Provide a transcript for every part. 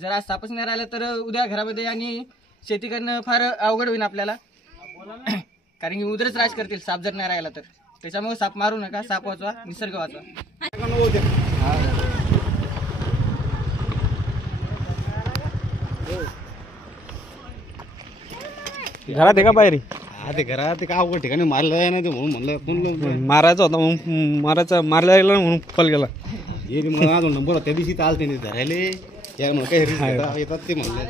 जर आज सापच नाही राहिला तर उद्या घरामध्ये आणि शेती करणं फार अवघड होईल आपल्याला. कारण की उदरच राज करतील साप जर नाही राहिला तर. त्याच्यामुळे साप मारू नका, साप वाचवा, निसर्ग वाचवा. घरात आहे का बाहेर? ते घरात का अवघड ठिकाणी मारलं आहे ना, ते म्हणून म्हणलं मारायचा होता म्हणून मारला गेला म्हणून पल गेला. हे मला अजून नंबर त्या दिवशी तर आलते धरायले या काही येतात ते म्हणलं.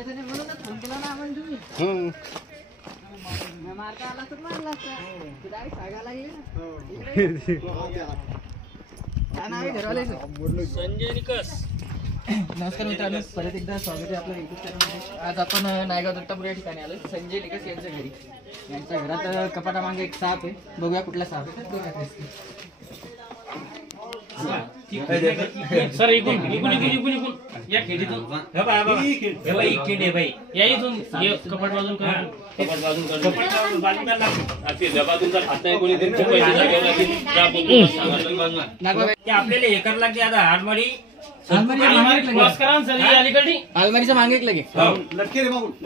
नमस्कार मित्रांनो, परत एकदा स्वागत आहे आपलं युट्यूब चॅनलमध्ये. आज आपण नायगाव दत्तापूर या ठिकाणी आलो. संजय निकस यांच्या घरी. यांच्या घरात कपाटामागे एक साप आहे. बघूया कुठला साप आहे. सर इकून या खेडीतून हे बाई खेड आहे बाई या इथून कपाट बाजून करा. कपाट बाजून कर, कपाट बाजून करा. ते जबाबदारीचा खात नाही कोणी तरी पैसे जागेवर आपल्याला हे कर लागते. आता आलमारी क्रॉस करा सर. ही अलीकडे अलमारीच्या मागे एक लगे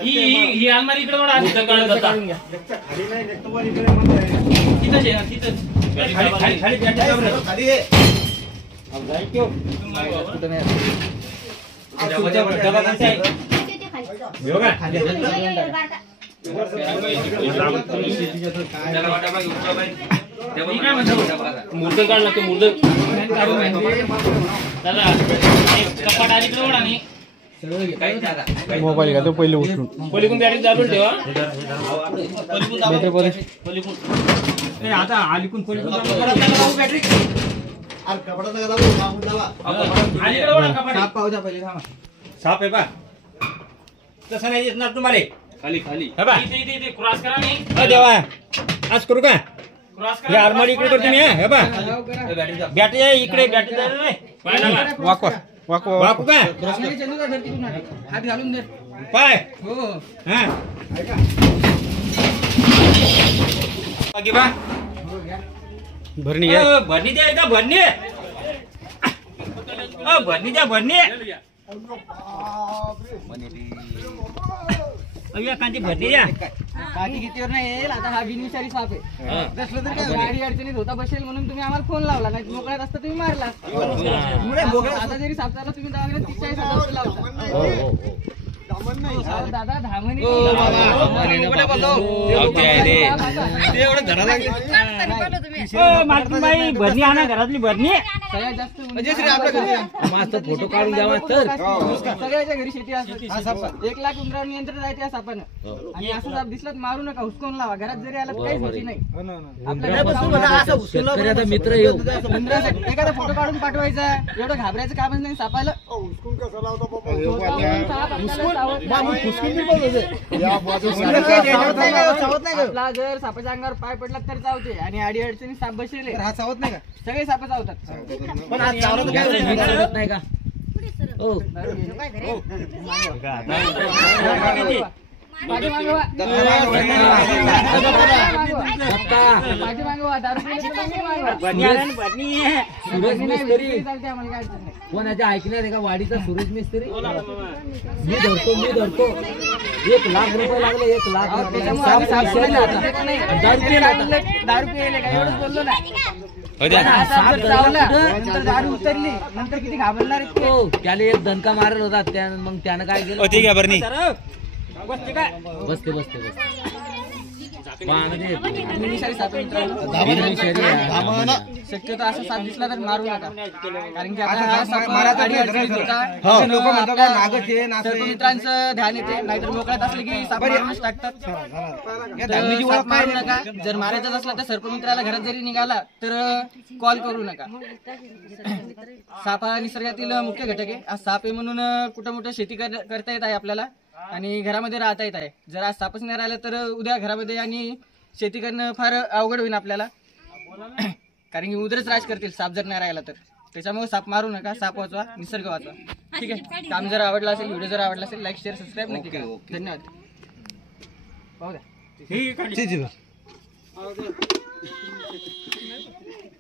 ही अलमारी इकडे बघा. तिथंच आहे, तिथंच खाली खाली खाली मुर्द काढला ते मुर्द कपाट आली आणि मोबाईल घालतो पहिले उठून. पलीकडून बॅटरी दाबून ठेवा. आता अलीकून पलीकडून बॅटरी साप आहे बा. तसं नाही येत ना तुम्हाला. खाली खाली क्रॉस करा. नाही देवा आज करू का क्रॉस करा. आरमारी इकडे करतो मी. हे बा बॅटरी आहे इकडे. बॅटरी वाकवा वाकवा वाकू का हात घालून दे पाय. हो हा बाकी बा भरणी भरणी द्या का भरणी. भरणी द्या भरणी. कांची भरणी द्या. बाकी कितीवर नाही येईल. आता हा बिनविषारी साप आहे. जसलं तर काय गाडी अडचणीत होता बसेल म्हणून तुम्ही आम्हाला फोन लावला. नाही मोकळ्यात असता तुम्ही मारला. आता जरी साप चालला तुम्ही दवाखान्यात 40,000 रुपये लावता. दादा धामणी बाई भरणी आणा घरातली भरणी. सगळ्यात जास्त फोटो काढून द्यावा तर सगळ्याच्या घरी शेती असते. 1 लाख उंदरावर नियंत्रण आहे त्या सापानं. आणि असं साप दिसला मारू नका, हुसकून लावा. घरात जरी आला काहीच होती नाही. मित्र एखादा फोटो काढून पाठवायचा. एवढं घाबरायचं कामच नाही सापाला. आपला जर सापाच्या अंगावर पाय पडला तर चावते. आणि आडी अडचणी साप बसले चावत नाही का. सगळे साप चावतात. पण आज चावत नाही का. माझी मागवा दारू कोणाच्या ऐकण्यात आहे का. वाडीचा सुरेश मिस्त्री मी धरतो 1 लाख रुपये लागले. 1 लाख दारू पिले का एवढंच बोललो ना. दारू उतरली नंतर किती घाबरणार. त्याला एक दणका मारल होता. मग त्यानं काय केलं. ठीक आहे बरणी बसते शक्यतो असा साप दिसला तर मारू नका. कारण की मित्रांचं ध्यान येते. नाहीतर मोकळ्यात असले की साप मारूनच टाकतात. मारू नका. जर मारायचाच असला तर सर्पमित्राला घरात जरी निघाला तर कॉल करू नका. साप हा निसर्गातील मुख्य घटक आहे. आज साप आहे म्हणून कुठं मोठं शेती करता येत आहे आपल्याला. आणि घरामध्ये राहता येत आहे. जर आज सापच नाही राहिला तर उद्या घरामध्ये आणि शेती करणं फार अवघड होईल आपल्याला. कारण की उदरच राज करतील साप जर नाही राहिला तर. त्याच्यामुळे साप मारू नका, साप वाचवा, निसर्ग वाचवा. ठीक आहे. काम जर आवडला असेल, व्हिडिओ जर आवडला असेल, लाईक शेअर सबस्क्राईब नक्की करा. धन्यवाद. पाहू द्या.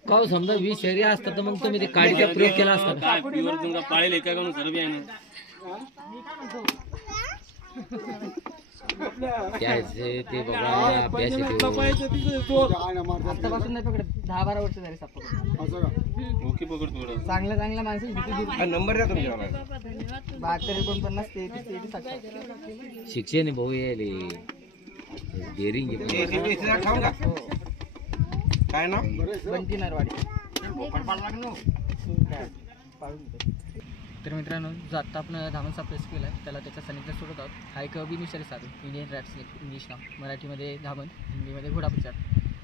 का समजा 20 शहरी असतात तर मग तुम्ही ते काळीचा प्रयोग केला असता. पाळेल एका सर्व आहे ना. ते बाबा अभ्यास आतापासून नाही पकडत, 10-12 वर्ष झाले साप पकडून. ओके पकडतो चांगल्या चांगल्या माणसं भीती दूर. नंबर द्या तुमच्या 72 49 33 37. शिक्षण भाऊ यायले डेअरिंग काय ना बंटी नरवाडी. तर मित्रांनो, जो आत्ता आपण धामण साप रेस्क्यू केला आहे त्याला त्याच्या सानिध्यात सोडत आहोत. हा एक बिनविषारी साप आहे. इंडियन रॅट स्नेक, इंग्लिश नाव, मराठीमध्ये धामण, हिंदीमध्ये घोडाप्रचार.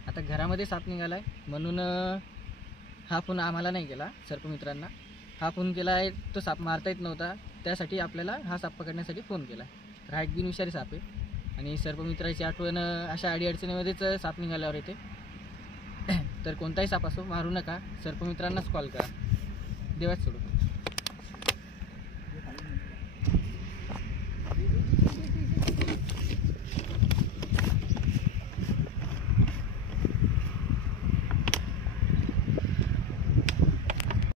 आता घरामध्ये साप निघाला आहे म्हणून हा फोन आम्हाला नाही केला, सर्पमित्रांना. हा फोन केला आहे तो साप मारता येत नव्हता, त्यासाठी आपल्याला हा साप पकडण्यासाठी फोन केला. तर हा एक बिनविषारी साप आहे आणि सर्पमित्राची आठवण अशा अडीअडचणीमध्येच साप निघाल्यावर येते. तर कोणताही साप असो मारू नका, सर्पमित्रांनाच कॉल करा. देवाच सोडू.